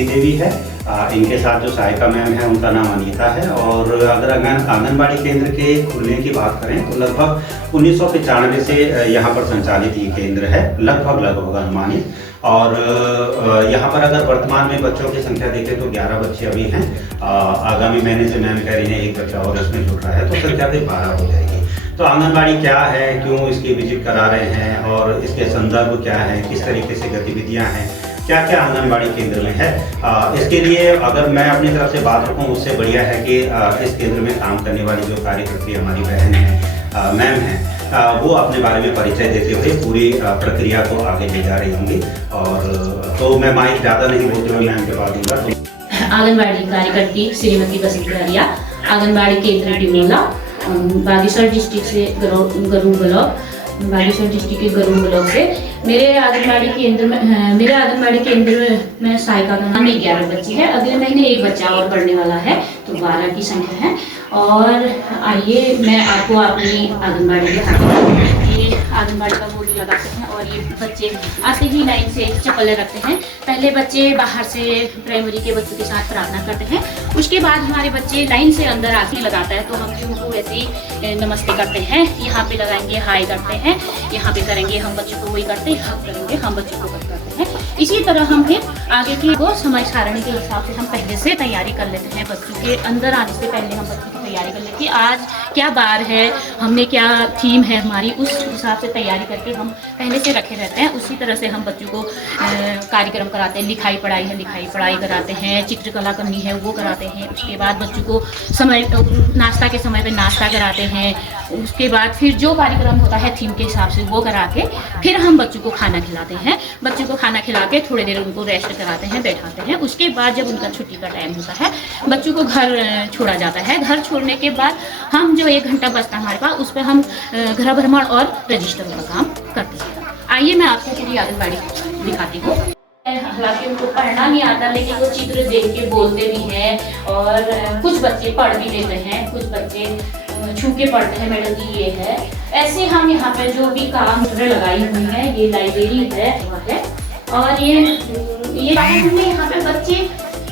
राजी देवी है। इनके साथ जो सहायिका मैम है उनका नाम अनीता है। और अगर आंगनबाड़ी केंद्र के खुलने की बात करें तो लगभग 1995 से यहाँ पर संचालित ये केंद्र है, लगभग अनुमानित। और यहाँ पर अगर वर्तमान में बच्चों की संख्या देखें तो 11 बच्चे अभी हैं। आगामी महीने से मैम कह रही हैं एक बच्चा और इसमें जुड़ रहा है तो संख्या भी 12 हो जाएगी। तो आंगनबाड़ी क्या है, क्यों इसकी विजिट करा रहे हैं और इसके संदर्भ क्या है, किस तरीके से गतिविधियाँ हैं, क्या क्या आंगनबाड़ी केंद्र में है, इसके लिए अगर मैं अपनी तरफ से बात रखूँ उससे बढ़िया है कि इस केंद्र में काम करने वाली जो कार्यकर्त्री हमारी बहन है, मैम है, वो अपने बारे में परिचय देते हुए पूरी प्रक्रिया को आगे ले जा रही होंगी। और तो मैं माइक ज़्यादा नहीं बोलते हुए मैम के पास दूँगा। आंगनबाड़ी कार्यकर्त्री श्रीमती वसुंधरा रिया, आंगनबाड़ी केंद्र डिमोला, बागेश्वर डिस्ट्रिक्ट से गरुड़ ब्लॉक, बागेश्वर डिस्ट्रिक्ट के गरुड़ ब्लॉक से। मेरे आंगनबाड़ी केंद्र में सहायिका का नाम 11 बच्चे हैं। अगले महीने एक बच्चा और बढ़ने वाला है तो 12 की संख्या है। और आइए मैं आपको अपनी आंगनबाड़ी दिखाती हूँ। ये आंगनबाड़ी का बोर्ड लगाते हैं और ये बच्चे आते ही लाइन से चप्पलें रखते हैं। पहले बच्चे बाहर से प्राइमरी के बच्चों के साथ प्रार्थना करते हैं, उसके बाद हमारे बच्चे लाइन से अंदर आके लगाता है तो हम भी उनको वैसे ही नमस्ते करते हैं। यहाँ पे लगाएंगे, हाय करते हैं, यहाँ पे करेंगे, हम बच्चों को वही करते हैं, हक करेंगे, हम बच्चों को हक करते हैं। इसी तरह हम फिर आगे की वो समय सारणी के हिसाब से हम पहले से तैयारी कर लेते हैं। बच्चों के अंदर आने से पहले हम बच्चों की तैयारी कर लेते हैं, आज क्या बार है, हमने क्या थीम है हमारी, उस हिसाब से तैयारी करके हम पहले से रखे रहते हैं। उसी तरह से हम बच्चों को कार्यक्रम कराते हैं। लिखाई पढ़ाई है, लिखाई पढ़ाई कराते हैं, चित्रकला करनी है वो कराते हैं। उसके बाद बच्चों को समय नाश्ता के समय पे नाश्ता कराते हैं। उसके बाद फिर जो कार्यक्रम होता है थीम के हिसाब से वो करा के फिर हम बच्चों को खाना खिलाते हैं। बच्चों को खाना खिला के थोड़ी देर उनको रेस्ट कराते हैं, बैठाते हैं। उसके बाद जब उनका छुट्टी का टाइम होता है बच्चों को घर छोड़ा जाता है। घर छोड़ने के बाद हम जो 1 घंटा बचता है हमारे पास, उस पर हम घर भ्रमण और रजिस्टरों का काम करते हैं। आइए मैं आपको पूरी आंगनबाड़ी दिखाती हूँ। हालांकि उनको पढ़ना नहीं आता लेकिन वो चित्र देख के बोलते भी हैं और कुछ बच्चे पढ़ भी लेते हैं, कुछ बच्चे छू के पढ़ते हैं, मैडम जी ये है। ऐसे हम यहाँ पे जो भी काम लगाई हुई है, ये लाइब्रेरी है और ये हमने यहाँ पे बच्चे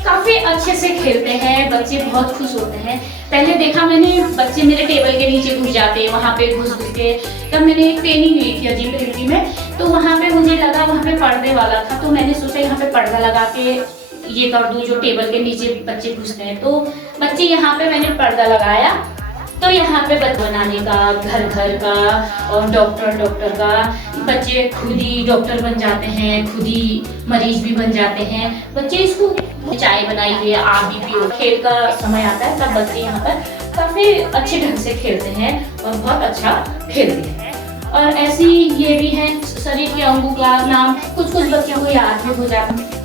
काफी अच्छे से खेलते हैं, बच्चे बहुत खुश होते हैं। पहले देखा मैंने बच्चे मेरे टेबल के नीचे घुस जाते, वहाँ पे घुस के। तब मैंने एक ट्रेनिंग ली थी अजीब तरीके में, तो वहाँ पे मुझे लगा वहाँ पे पर्दे वाला था, तो मैंने सोचा यहाँ पे पर्दा लगा के ये कर दूँ, जो टेबल के नीचे बच्चे घुसते हैं। तो बच्चे यहाँ पे मैंने पर्दा लगाया तो यहाँ पे बच्चे बनाने का, घर का और डॉक्टर का, बच्चे खुद ही डॉक्टर बन जाते हैं, खुद ही मरीज भी बन जाते हैं। बच्चे इसको चाय बनाई है, आप भी पियो। खेल का समय आता है तब बच्चे यहाँ पर काफी अच्छे ढंग से खेलते हैं और बहुत अच्छा खेलते हैं। और ऐसी ये भी है शरीर के अंगों का नाम कुछ बच्चों को याद भी हो जाता है,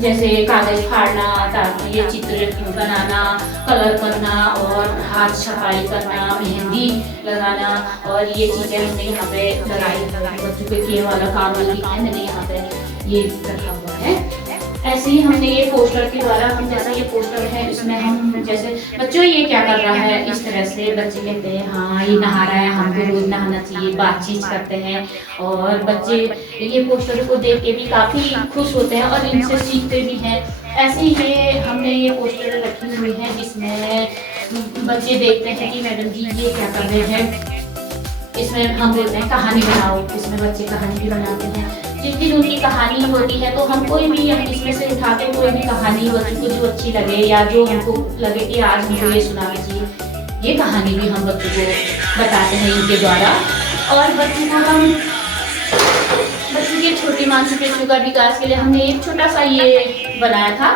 जैसे कागज फाड़ना, ताकि ये चित्र बनाना, कलर करना और हाथ छपाई करना, मेहंदी लगाना। और ये चीजें हमने यहाँ पे लगाई बच्चों के किए वाला काम है, मैंने यहाँ पे ये रखा हुआ है। ऐसे ही हमने ये पोस्टर के द्वारा, हम जैसा ये पोस्टर है इसमें हम जैसे बच्चों ये क्या कर रहा है, इस तरह से बच्चे कहते हैं हाँ ये नहा रहा है, हमको रोज नहाना चाहिए, बातचीत करते हैं। और बच्चे ये पोस्टर को देख के भी काफी खुश होते हैं और इनसे सीखते भी हैं। ऐसे ही हमने ये पोस्टर रखी हुई है जिसमें बच्चे देखते हैं कि मैडम जी ये क्या कर रहे हैं। इसमें हम बोलते हैं कहानी बनाओ, इसमें बच्चे कहानी भी बनाते हैं। जिस दिन उनकी कहानी होती है तो हम कोई भी इसमें से उठा के कोई भी कहानी बच्चों को जो अच्छी लगे या जो उनको लगे कि आज मुझे ये सुनाना चाहिए, ये कहानी भी हम बच्चों को बताते हैं इनके द्वारा। और बच्चों के छोटी मानसिक पेशियों का विकास के लिए हमने एक छोटा सा ये बनाया था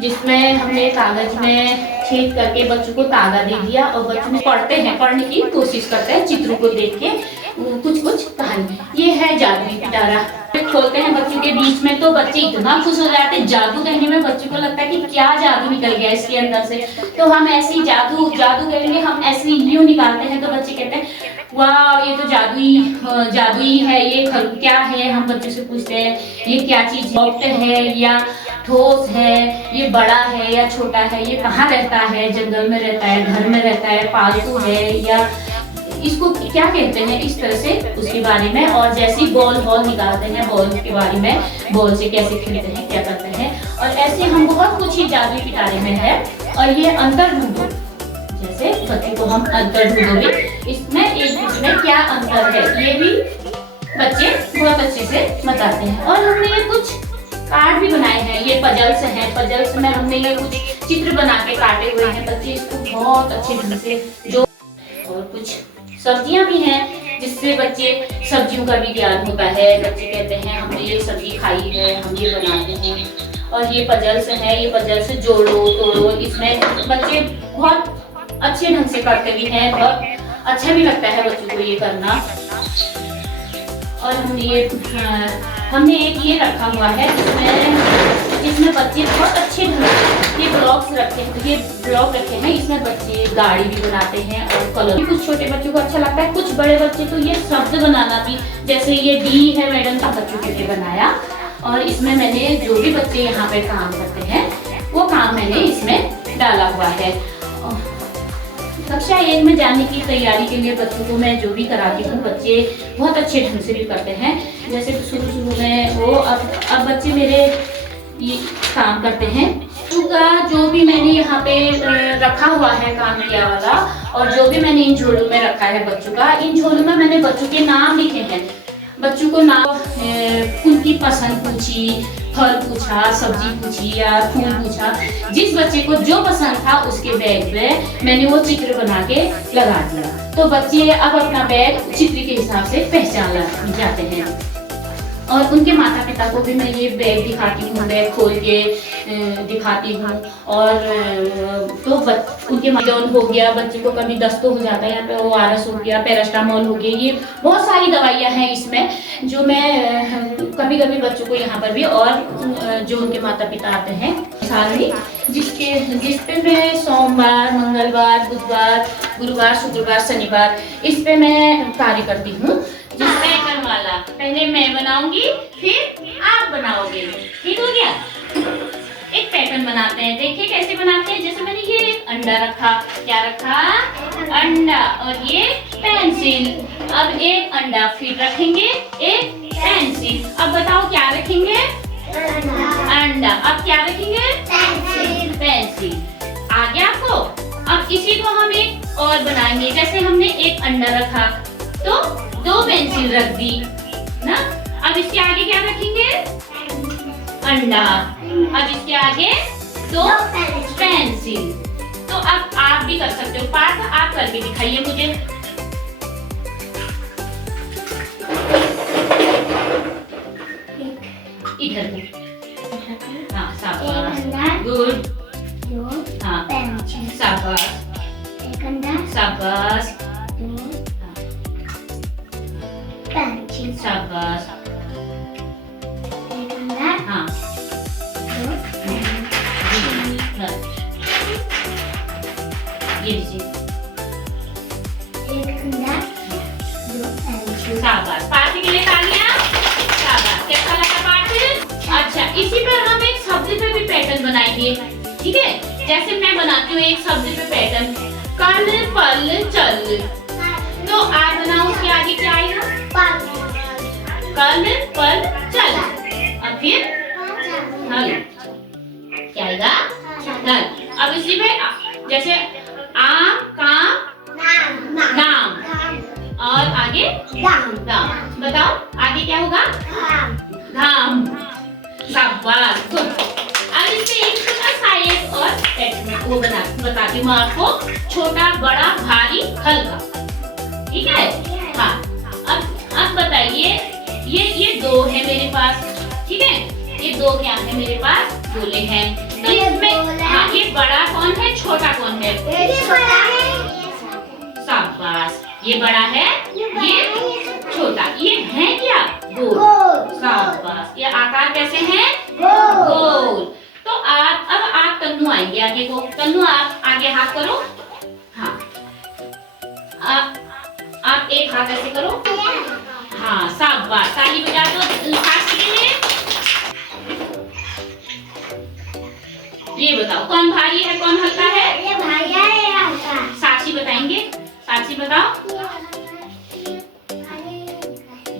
जिसमें हमने कागज में छेद करके बच्चों को तागा दे दिया और बच्चों पढ़ते हैं, पढ़ने की कोशिश करते हैं चित्रों को देख के कुछ कहानी। ये है जादुई पिटारा, खोलते हैं बच्चों के बीच में तो बच्चे इतना खुश हो जाते हैं। जादू कहने में बच्चों को लगता है कि क्या जादू निकल गया इसके अंदर से, तो हम ऐसे ही जादू कहेंगे, हम ऐसे यूं निकालते हैं तो बच्चे कहते हैं वाह ये तो जादुई है, ये क्या है। हम बच्चों से पूछते हैं ये क्या चीज, सॉफ्ट है या ठोस है, ये बड़ा है या छोटा है, ये कहाँ रहता है, जंगल में रहता है, घर में रहता है, पालतू है या इसको क्या कहते हैं, इस तरह से उसके बारे में। और जैसे बॉल निकालते हैं, बॉल के बारे में, बॉल से कैसे खेलते हैं, क्या करते हैं। और ऐसे हम बहुत कुछ ही जादुई पिटारे में है। और ये अंतर ढूंढो, जैसे बच्चों को हम अंतर ढूंढोगे, इसमें एक दूसरे में क्या अंतर है ये भी बच्चे बहुत अच्छे से बताते हैं। और हमने ये कुछ कार्ड भी बनाए हैं, ये पजल्स हैं। पजल्स में हमने ये कुछ चित्र बना के काटे हुए हैं, बच्चे इसको बहुत अच्छे ढंग से जो। और कुछ सब्जियां भी हैं जिससे बच्चे सब्जियों का भी ज्ञान होता है। बच्चे कहते हैं हमने ये सब्जी खाई है, हम ये बनाते हैं। और ये पजल्स हैं, ये पजल्स जोड़ो तोड़ो, इसमें बच्चे बहुत अच्छे ढंग से करते भी हैं, बहुत अच्छा भी लगता है बच्चों को ये करना। और हमने एक ये रखा हुआ है जिसमें बच्चे बहुत अच्छे ये ब्लॉक्स रखे हैं, ये ब्लॉक रखे हैं, इसमें बच्चे गाड़ी भी बनाते हैं और कलर भी। कुछ छोटे बच्चों को अच्छा लगता है, कुछ बड़े बच्चे तो ये शब्द बनाना भी, जैसे ये डी है मैडम का, बच्चों के लिए बनाया। और इसमें मैंने जो भी बच्चे यहाँ पे काम करते हैं वो काम मैंने इसमें डाला हुआ है। कक्षा 1 में जाने की तैयारी के लिए बच्चों को मैं जो भी कराती हूँ, बच्चे बहुत अच्छे ढंग से भी करते हैं। जैसे शुरू में वो अब बच्चे मेरे ये काम करते हैं। का जो भी मैंने यहाँ पे रखा हुआ है काम किया वाला, और जो भी मैंने इन झोलों में रखा है बच्चों का, इन झोलों में मैंने बच्चों के नाम लिखे हैं। बच्चों को नाम उनकी पसंद पूछी, फल पूछा, सब्जी पूछी या फूल पूछा, जिस बच्चे को जो पसंद था उसके बैग पे मैंने वो चित्र बना के लगा दिया। तो बच्चे अब अपना बैग चित्र के हिसाब से पहचान जाते हैं। और उनके माता पिता को भी मैं ये बैग दिखाती हूँ, बैग खोल के दिखाती हूँ। और तो उनके माइडोन हो गया, बच्चे को कभी दस्त हो जाता है, यहाँ पे ORS हो गया, पैरास्टामोल हो गया, ये बहुत सारी दवाइयाँ हैं इसमें जो मैं कभी कभी बच्चों को यहाँ पर भी, और जो उनके माता पिता आते हैं सारी, जिस पे मैं सोमवार, मंगलवार, बुधवार, गुरुवार, शुक्रवार, शनिवार इस पे मैं कार्य करती हूँ। जिस पैटर्न वाला पहले मैं बनाऊंगी, फिर आप बनाओगे, ठीक हो गया। एक पैटर्न बनाते हैं, देखिए कैसे बनाते हैं। जैसे मैंने ये एक अंडा रखा, क्या रखा, अंडा, और ये पेंसिल। अब एक अंडा फिर रखेंगे, एक पेंसिल। अब बताओ क्या रखेंगे, अंडा। अब क्या रखेंगे, पेंसिल। आ गया आपको। अब इसी को हम एक और बनाएंगे। जैसे हमने एक अंडा रखा तो 2 पेंसिल रख दी ना। अब इसके आगे क्या रखेंगे, अंडा। अब इसके आगे 2 पेंसिल। तो अब आप भी कर सकते हो, पाठ आप करके दिखाइए मुझे। इधर हाँ, शाबाश, गुड, हाँ, शाबाश, शाबाश, शाबाश, हाँ, ये लीजिए, शाबाश। पाठ के लिए तालियां, शाबाश। कैसा लगा पाठ? अच्छा, इसी पर हम एक शब्द पे भी पैटर्न बनाएंगे, ठीक है। जैसे मैं बनाती हूँ एक शब्द पे पैटर्न, कल पल चल। तो आज बनाओ, उसके आगे क्या आएगा, कल पल चल। अब फिर हल, क्या आएगा, हल। अब इसी पे जैसे आम का नाम, और आगे दाम। बताओ आगे क्या होगा, धाम। शाबाश, गुड। अब इससे एक छोटा सा एक और पैटर्न वो बताती हूँ आपको, छोटा, बड़ा, भारी, हल्का, ठीक है। हाँ, अब बताइए, ये 2 है मेरे पास, ठीक है। ये 2 क्या है मेरे पास, गोले हैं। तो इसमें हाँ, ये बड़ा कौन है, छोटा कौन है, शाबाश। ये बड़ा है, ये छोटा। ये है क्या, गोल, शाबाश। ये आकार कैसे है, गोल। तो अब आप तन्नू आएंगे आगे को। तन्नू आप आगे हाथ करो, हाँ, आप एक हाथ ऐसे करो, हाँ, शाबाश। ताली बजा दो साक्षी के लिए। ये बताओ कौन भारी है, कौन हल्का है, ये भारी है। साक्षी बताएंगे, साक्षी बताओ।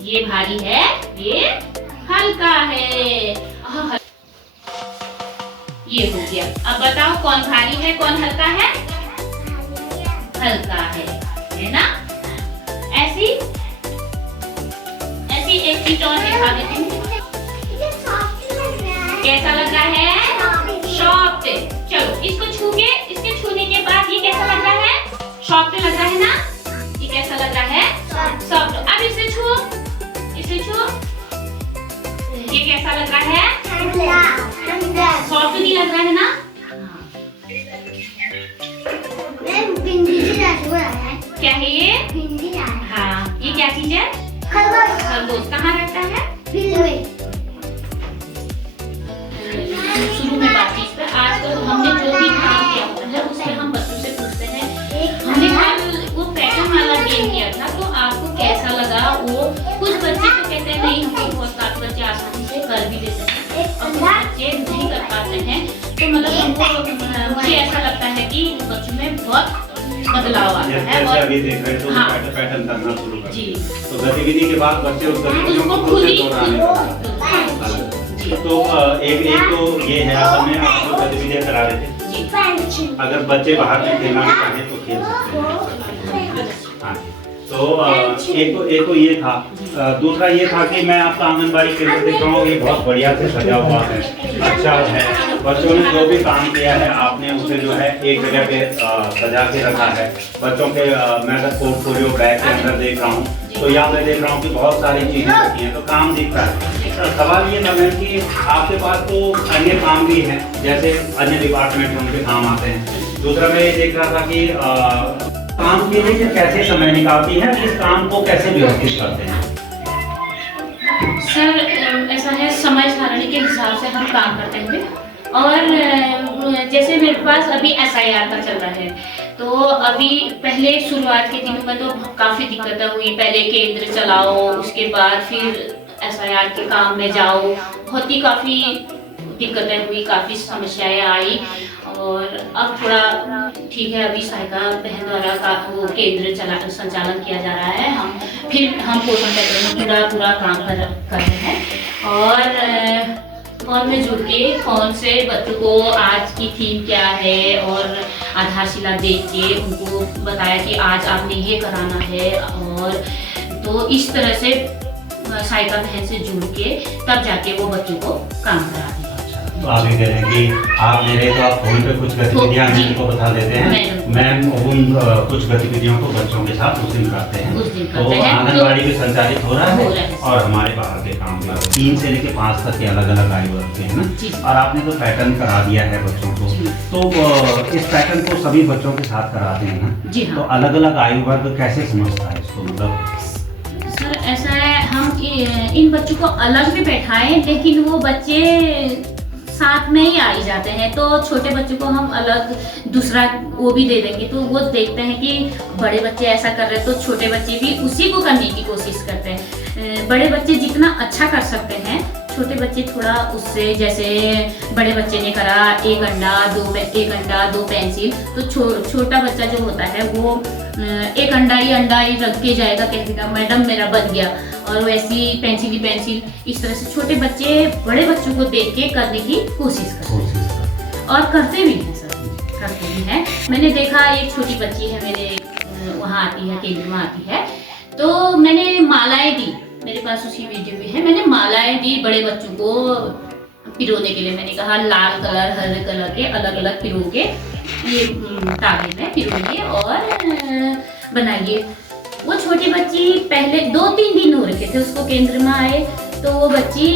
ये भारी है, ये हल्का है। ये हो गया। अब बताओ कौन भारी है कौन हल्का है? हल्का है ना? ऐसी एक चीज और दिखा देती हूँ। कैसा लग रहा है? सॉफ्ट। चलो इसको इसके छूने के बाद ये कैसा लग रहा है? सॉफ्ट लग रहा है ना? ये कैसा लग रहा है? सॉफ्ट। अब इसे छू। ये कैसा लग रहा है? सॉफ्ट नहीं लग रहा है ना? क्या है ये? हाँ, ये क्या चीज है? खरगोश। कहाँ रहता है? शुरू में बात इस पे। आज तो हमने जो भी काम किया होता है उसमें हम बच्चों से पूछते हैं। हमने कल वो पैटर्न वाला गेम किया था, तो आपको कैसा लगा? वो कुछ बच्चे तो कहते हैं नहीं, हम बहुत सारे बच्चे आसानी से कर भी देते हैं और कुछ बच्चे नहीं कर पाते हैं। तो मतलब मुझे ऐसा लगता है कि बच्चों में बहुत बदलाव आता है। और अभी देख रहे तो हाँ, पैटर्न करना शुरू कर जी। तो गतिविधि के बाद बच्चे उस गतिविधि को खुद से दोहराने लगते। तो एक तो ये है, आपने आपको गतिविधियां करा रहे थे। अगर बच्चे बाहर में खेलना चाहें तो खेल सकते हैं। हाँ, तो एक तो ये था। दूसरा ये था कि मैं आपका आंगनबाड़ी केंद्र देख रहा हूँ, ये बहुत बढ़िया से सजा हुआ है, अच्छा है। बच्चों ने जो भी काम किया है आपने उसे जो है एक जगह पे सजा के रखा है। बच्चों के मैं अगर पोर्टफोलियो बैग के अंदर देख रहा हूँ तो यहाँ मैं देख रहा हूँ कि बहुत सारी चीजें रखी हैं, तो काम दिख रहा है। सवाल ये था मैम कि आपके पास तो अन्य काम भी हैं, जैसे अन्य डिपार्टमेंट में उनके काम आते हैं। दूसरा मैं ये देख रहा था कि काम के लिए कैसे समय निकालती है, इस काम को कैसे व्यवस्थित करते हैं? सर ऐसा है, समय सारणी के हिसाब से हम काम करते हैं। और जैसे मेरे पास अभी SIR का चल रहा है, तो अभी पहले शुरुआत के दिनों में तो काफ़ी दिक्कतें हुई। पहले केंद्र चलाओ, उसके बाद फिर SIR के काम में जाओ, बहुत ही काफ़ी दिक्कतें हुई, काफ़ी समस्याएं आई। और अब थोड़ा ठीक है, अभी सहायिका बहन द्वारा का वो केंद्र संचालन किया जा रहा है। हम पोषण क्षेत्र में पूरा काम कर रहे हैं। और फोन में जुड़ के फोन से बच्चों को आज की थीम क्या है और आधारशिला देख के उनको बताया कि आज आपने ये कराना है। और तो इस तरह से सहायिका बहन से जुड़ के तब जाके वो बच्चों को काम कराते हैं। तो आप ये कह रहे हैं कि आप मेरे तो आप फोन पे कुछ गतिविधियां को बता देते हैं, मैम उन कुछ गतिविधियों को बच्चों के साथ उस दिन करते हैं। तो आंगनबाड़ी भी संचालित हो रहा है और हमारे बाहर के काम भी 3 से लेकर 5 तक के अलग अलग आयु वर्ग के हैं ना। और आपने तो पैटर्न करा दिया है बच्चों को, तो इस पैटर्न को सभी बच्चों के साथ कराते हैं ना, तो अलग अलग आयु वर्ग कैसे समझता है इसको? मतलब सर ऐसा है, हम इन बच्चों को अलग भी बैठाएं, लेकिन वो बच्चे साथ में ही आ ही जाते हैं। तो छोटे बच्चों को हम अलग दूसरा वो भी दे देंगे, तो वो देखते हैं कि बड़े बच्चे ऐसा कर रहे हैं, तो छोटे बच्चे भी उसी को करने की कोशिश करते हैं। बड़े बच्चे जितना अच्छा कर सकते हैं, छोटे बच्चे थोड़ा उससे, जैसे बड़े बच्चे ने करा एक अंडा दो पेंसिल, तो छोटा बच्चा जो होता है वो एक अंडा ही रख के जाएगा, कह देगा मैडम मेरा बन गया। और वैसी पेंसिल इस तरह से छोटे बच्चे बड़े बच्चों को देख के करने की कोशिश करते हैं और करते भी हैं सर, करते भी हैं। मैंने देखा एक छोटी बच्ची है मेरे वहाँ आती है, केंद्र में आती है, तो मैंने मालाएं दी, मेरे पास उसकी वीडियो भी है। मैंने मालाएं दी बड़े बच्चों को पिरोने के लिए। मैंने कहा लाल कलर हरे कलर के अलग अलग पिरो के ये तागे में पिरोइए और बनाइए। वो छोटी बच्ची पहले 2-3 दिन हो रखे थे उसको केंद्र में आए, तो वो बच्ची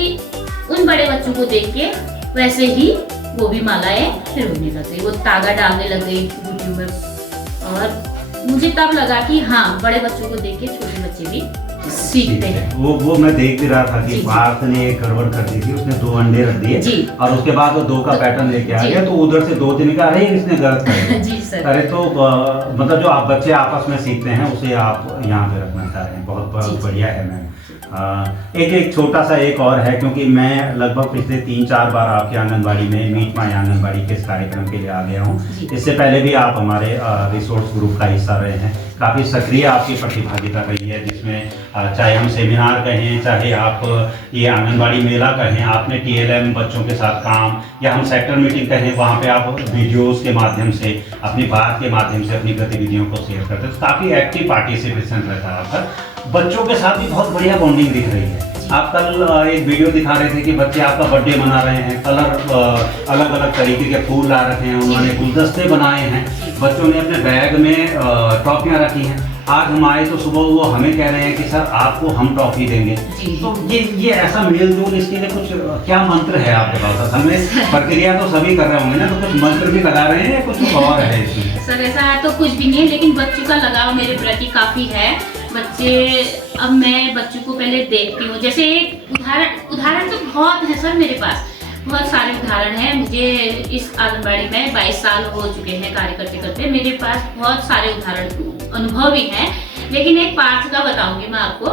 उन बड़े बच्चों को देख के वैसे ही वो भी मालाएं पिरोने लग गई, वो तागा डालने लग गई गुड्डियों में। और मुझे तब लगा कि हाँ, बड़े बच्चों को देख के छोटे बच्चे भी सीखते हैं। वो मैं देख भी रहा था कि भारत ने एक गड़बड़ कर दी थी, उसने 2 अंडे रख दिए और उसके बाद वो 2 का पैटर्न लेके आ गया, तो उधर से 2-3 का अरे इसने गलत कर दिया। अरे तो मतलब जो आप बच्चे आपस में सीखते हैं उसे आप यहाँ पे रखना चाह रहे हैं, बहुत बढ़िया है मैम। एक छोटा सा एक और है, क्योंकि मैं लगभग पिछले 3-4 बार आपके आंगनबाड़ी में मीट माई आंगनबाड़ी के इस कार्यक्रम के लिए आ गया हूँ। इससे पहले भी आप हमारे रिसोर्स ग्रुप का हिस्सा रहे हैं। काफ़ी सक्रिय आपकी प्रतिभागिता रही है, जिसमें चाहे हम सेमिनार कहें, चाहे आप ये आंगनबाड़ी मेला कहें, आपने TLM बच्चों के साथ काम, या हम सेक्टर मीटिंग कहें, वहाँ पे आप वीडियोस के माध्यम से, अपनी बात के माध्यम से अपनी गतिविधियों को शेयर करते हैं। तो काफ़ी एक्टिव पार्टिसिपेशन रहता है आपका। बच्चों के साथ भी बहुत बढ़िया बॉन्डिंग दिख रही है। आप कल एक वीडियो दिखा रहे थे कि बच्चे आपका बर्थडे मना रहे हैं, कलर अलग अलग तरीके के फूल ला रखे हैं, उन्होंने गुलदस्ते बनाए हैं, बच्चों ने अपने बैग में टॉफियाँ रखी हैं। आज हम आए तो सुबह वो हमें कह रहे हैं कि सर आपको हम टॉफी देंगे। तो ये ऐसा मेल जोल, इसके लिए कुछ क्या मंत्र है आपके पास? असल में प्रक्रिया तो सभी कर रहे होंगे ना, तो कुछ मंत्र भी लगा रहे हैं, कुछ और है इसमें? सर ऐसा तो कुछ भी नहीं है, लेकिन बच्चों का लगाव मेरे प्रति काफ़ी है। बच्चे, अब मैं बच्चों को पहले देखती हूँ, जैसे एक उदाहरण तो बहुत है सर, मेरे पास बहुत सारे उदाहरण हैं। मुझे इस आंगनबाड़ी में 22 साल हो चुके हैं कार्य करते करते, मेरे पास बहुत सारे उदाहरण अनुभव भी हैं। लेकिन एक पार्थ का बताऊंगी मैं आपको।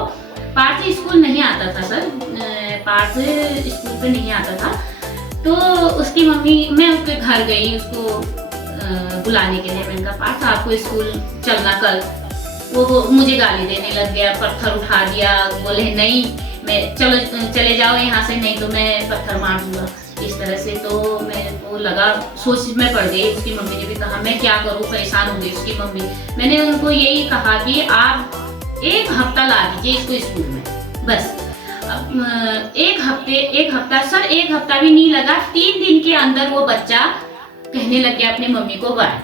पार्थ स्कूल नहीं आता था सर, पार्थ स्कूल पे नहीं आता था, तो उसकी मम्मी, मैं उसके घर गई उसको बुलाने के लिए। मैंने कहा पार्थ आपको स्कूल चलना कल। वो मुझे गाली देने लग गया, पत्थर उठा दिया, बोले नहीं मैं चले जाओ यहाँ से, नहीं तो मैं पत्थर मार दूंगा, इस तरह से। तो मेरे को लगा, सोच में पड़ गई। उसकी मम्मी ने भी कहा मैं क्या करूँ, परेशान हो गई उसकी मम्मी। मैंने उनको यही कहा कि आप एक हफ्ता ला दीजिए इसको स्कूल में, बस। अब एक हफ्ता सर, एक हफ्ता भी नहीं लगा, 3 दिन के अंदर वो बच्चा कहने लग गया अपनी मम्मी को बाय।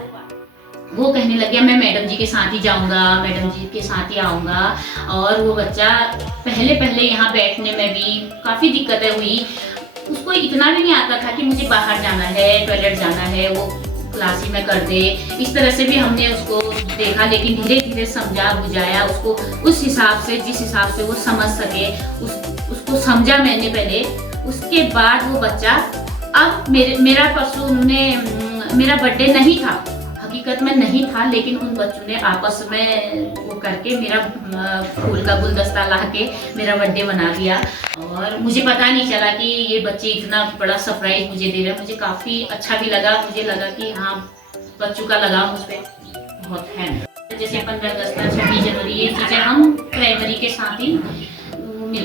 वो कहने लग गया मैं मैडम जी के साथ ही जाऊंगा, मैडम जी के साथ ही आऊंगा। और वो बच्चा पहले यहाँ बैठने में भी काफ़ी दिक्कतें हुई। उसको इतना भी नहीं आता था कि मुझे बाहर जाना है, टॉयलेट जाना है, वो क्लास ही में कर दे। इस तरह से भी हमने उसको देखा, लेकिन धीरे धीरे समझा बुझाया उसको, उस हिसाब से, जिस हिसाब से वो समझ सके उसको समझा मैंने पहले। उसके बाद वो बच्चा, अब मेरा परसों उन्होंने, मेरा बर्थडे नहीं था, हकीकत में नहीं था, लेकिन उन बच्चों ने आपस में वो करके मेरा फूल का गुलदस्ता ला के मेरा बर्थडे मना दिया। और मुझे पता नहीं चला कि ये बच्चे इतना बड़ा सरप्राइज मुझे दे रहे हैं। मुझे काफ़ी अच्छा भी लगा, मुझे लगा कि हाँ बच्चों का लगाव मुझ पर बहुत है। जैसे 15 अगस्त, 26 जनवरी, ये चीज़ें हम प्राइमरी के साथ ही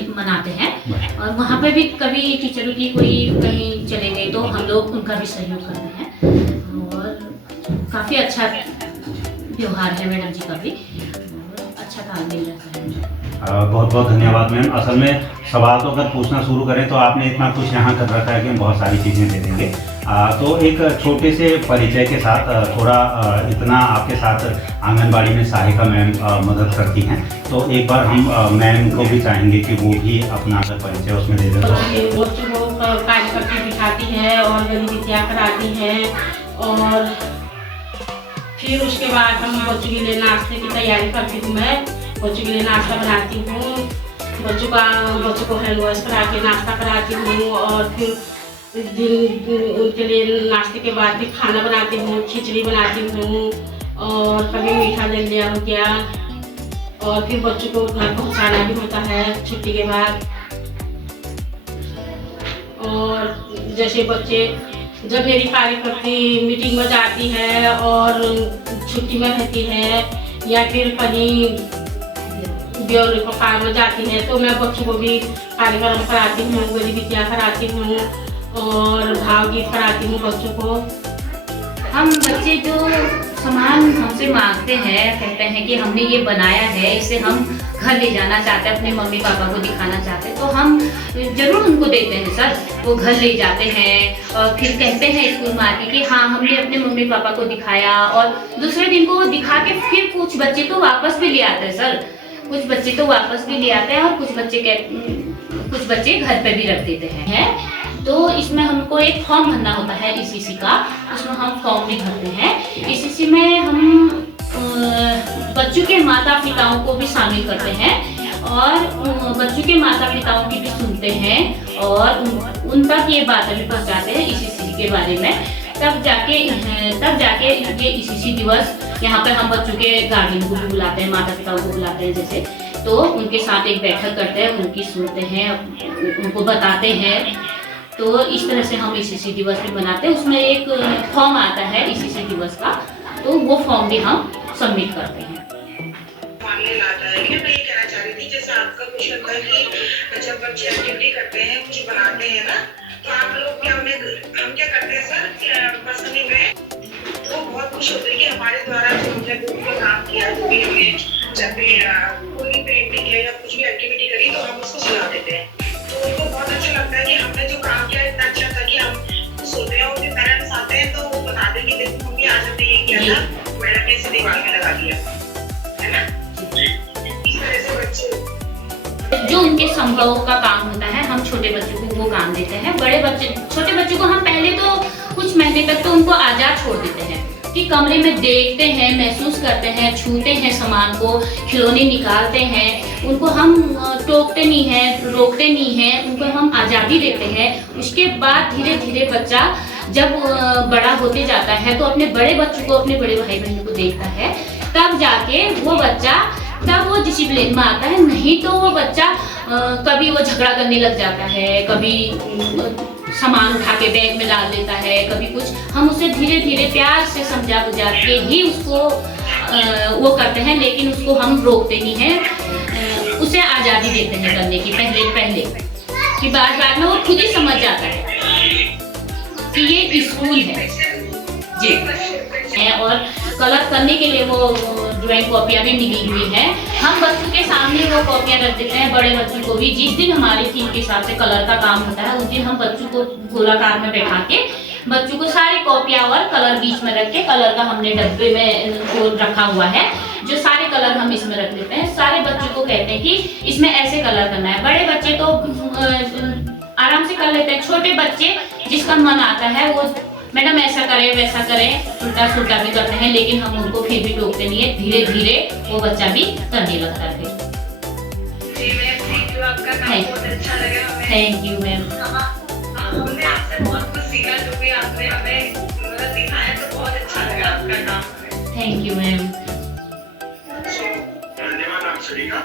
मनाते हैं। और वहाँ पे भी कभी टीचरों की कोई कहीं चले गए तो हम लोग उनका भी सहयोग करते हैं। और काफ़ी अच्छा व्यवहार है मैडम जी का भी, अच्छा तालमेल रहता है। बहुत बहुत धन्यवाद मैम। असल में सवाल तो अगर पूछना शुरू करें तो आपने इतना कुछ यहाँ कर रखा है कि हम बहुत सारी चीज़ें दे देंगे। तो एक छोटे से परिचय के साथ थोड़ा इतना आपके साथ आंगनबाड़ी में सहायिका मैम मदद करती हैं, तो एक बार हम मैम को भी चाहेंगे कि वो भी अपना अगर परिचय उसमें दे दें। तो बच्चों को कार्य करके दिखाती है और गतिविधियाँ कराती हैं, और फिर उसके बाद हम बच्चों के लिए नाश्ते की तैयारी करती हूँ। मैं बच्चों के लिए नाश्ता बनाती हूँ, बच्चों को हैंड वॉश करा के नाश्ता कराती हूँ, और फिर उनके लिए नाश्ते के बाद भी खाना बनाती हूँ, खिचड़ी बनाती हूँ, और कभी मीठा दलिया हो गया। और फिर बच्चों को घर पहुँचाना भी होता है छुट्टी के बाद। और जैसे बच्चे, जब मेरी कार्यकर्ती मीटिंग में जाती है और छुट्टी में रहती है, या फिर कहीं ब्यूरो को काम में जाती है, तो मैं बच्चों को भी कार्यक्रम कराती हूँ, गतिविधियाँ कराती हूँ, और भावगीत कराती हूँ बच्चों को। हम बच्चे जो सामान हमसे मांगते हैं, कहते हैं कि हमने ये बनाया है, इसे हम घर ले जाना चाहते हैं, अपने मम्मी पापा को दिखाना चाहते हैं, तो हम जरूर उनको देते हैं सर। वो घर ले जाते हैं और फिर कहते हैं स्कूल में आके कि हाँ हमने अपने मम्मी पापा को दिखाया। और दूसरे दिन को वो दिखा के फिर कुछ बच्चे तो वापस भी ले आते हैं सर, कुछ बच्चे तो वापस भी ले आते हैं, और कुछ बच्चे घर पे भी रख देते हैं। तो इसमें हमको एक फॉर्म भरना होता है ECC का, उसमें हम फॉर्म भी भरते हैं। ECC में हम बच्चों के माता पिताओं को भी शामिल करते हैं, और बच्चों के माता पिताओं की भी सुनते हैं, और उन तक ये बातें भी पहुँचाते हैं ECC के बारे में। तब जाके ये ECC दिवस, यहाँ पे हम बच्चों के गार्जियन को भी बुलाते हैं, माता पिताओं को बुलाते हैं जैसे। तो उनके साथ एक बैठक करते हैं, उनकी सुनते हैं, उनको बताते हैं। तो इस तरह से हम ECC दिवस भी मनाते हैं। उसमें एक फॉर्म आता है ECC दिवस का, तो वो फॉर्म भी हम सबमिट करते हैं। मानने लाता है कि मैं ये कहना चाह रही थी, जैसे आपका क्वेश्चन था कि जब बच्चे एक्टिविटी करते हैं, कुछ बनाते हैं ना, तो आप लोग क्या हम क्या करते हैं सर, पर्सनली मैं तो बहुत खुश होते हैं कि हमारे द्वारा जो हमने ग्रुप में काम किया, जो भी हमने जब भी कोई भी पेंटिंग किया या कुछ भी एक्टिविटी करी तो हम उसको सुना देते हैं। तो उनको बहुत अच्छा लगता है कि हमने जो काम किया इतना अच्छा था कि हम खुश होते हैं। उनके पेरेंट्स आते हैं तो वो बताते हैं कि देखो मम्मी आज हमने ये किया था, मैडम ने इसे दीवार में लगा दिया, है ना। इस तरह से बच्चे जो उनके संभव का काम होता है, हम छोटे बच्चों को वो काम देते हैं। बड़े बच्चे, छोटे बच्चों को हम पहले तो कुछ महीने तक तो उनको आज़ाद छोड़ देते हैं कि कमरे में देखते हैं, महसूस करते हैं, छूते हैं सामान को, खिलौने निकालते हैं। उनको हम टोकते नहीं हैं, रोकते नहीं हैं, उनको हम आज़ादी देते हैं। उसके बाद धीरे धीरे बच्चा जब बड़ा होते जाता है तो अपने बड़े बच्चों को, अपने बड़े भाई बहनों को देखता है, तब जाके वो बच्चा, तब वो डिसिप्लिन में आता है। नहीं तो वो बच्चा कभी वो झगड़ा करने लग जाता है, कभी सामान उठा के बैग में डाल देता है, कभी कुछ। हम उसे धीरे धीरे प्यार से समझा बुझा के ही उसको वो करते हैं, लेकिन उसको हम रोकते नहीं हैं, उसे आज़ादी देते हैं करने की। पहले कि बाद में वो खुद ही समझ जाता है कि ये स्कूल है जी है। और कलर करने के लिए वो ड्राइंग कॉपियाँ भी मिली हुई है। हम बच्चों के सामने वो कॉपियाँ रख देते हैं, बड़े बच्चों को भी। जिस दिन हमारी थीम के हिसाब से कलर का काम होता है, उस दिन हम बच्चों को गोलाकार में बैठा के बच्चों को सारी कॉपियाँ और कलर बीच में रख के, कलर का हमने डब्बे में वो रखा हुआ है, जो सारे कलर हम इसमें रख देते हैं। सारे बच्चों को कहते हैं कि इसमें ऐसे कलर करना है। बड़े बच्चे तो आराम से कर लेते हैं। छोटे बच्चे जिसका मन आता है वो मैडम ऐसा करें वैसा करें, उल्टा सुल्टा भी करते हैं, लेकिन हम उनको फिर भी टोकते नहीं है। धीरे धीरे वो बच्चा भी करने लगता है। थैंक यू, आपका काम बहुत अच्छा लगा हमें। Thank you ma'am. हमने आपसे बहुत कुछ सीखा, जो भी आपने हमें सिखाया, तो बहुत अच्छा लगा आपका काम। Thank you ma'am. धन्यवाद आप सभी का।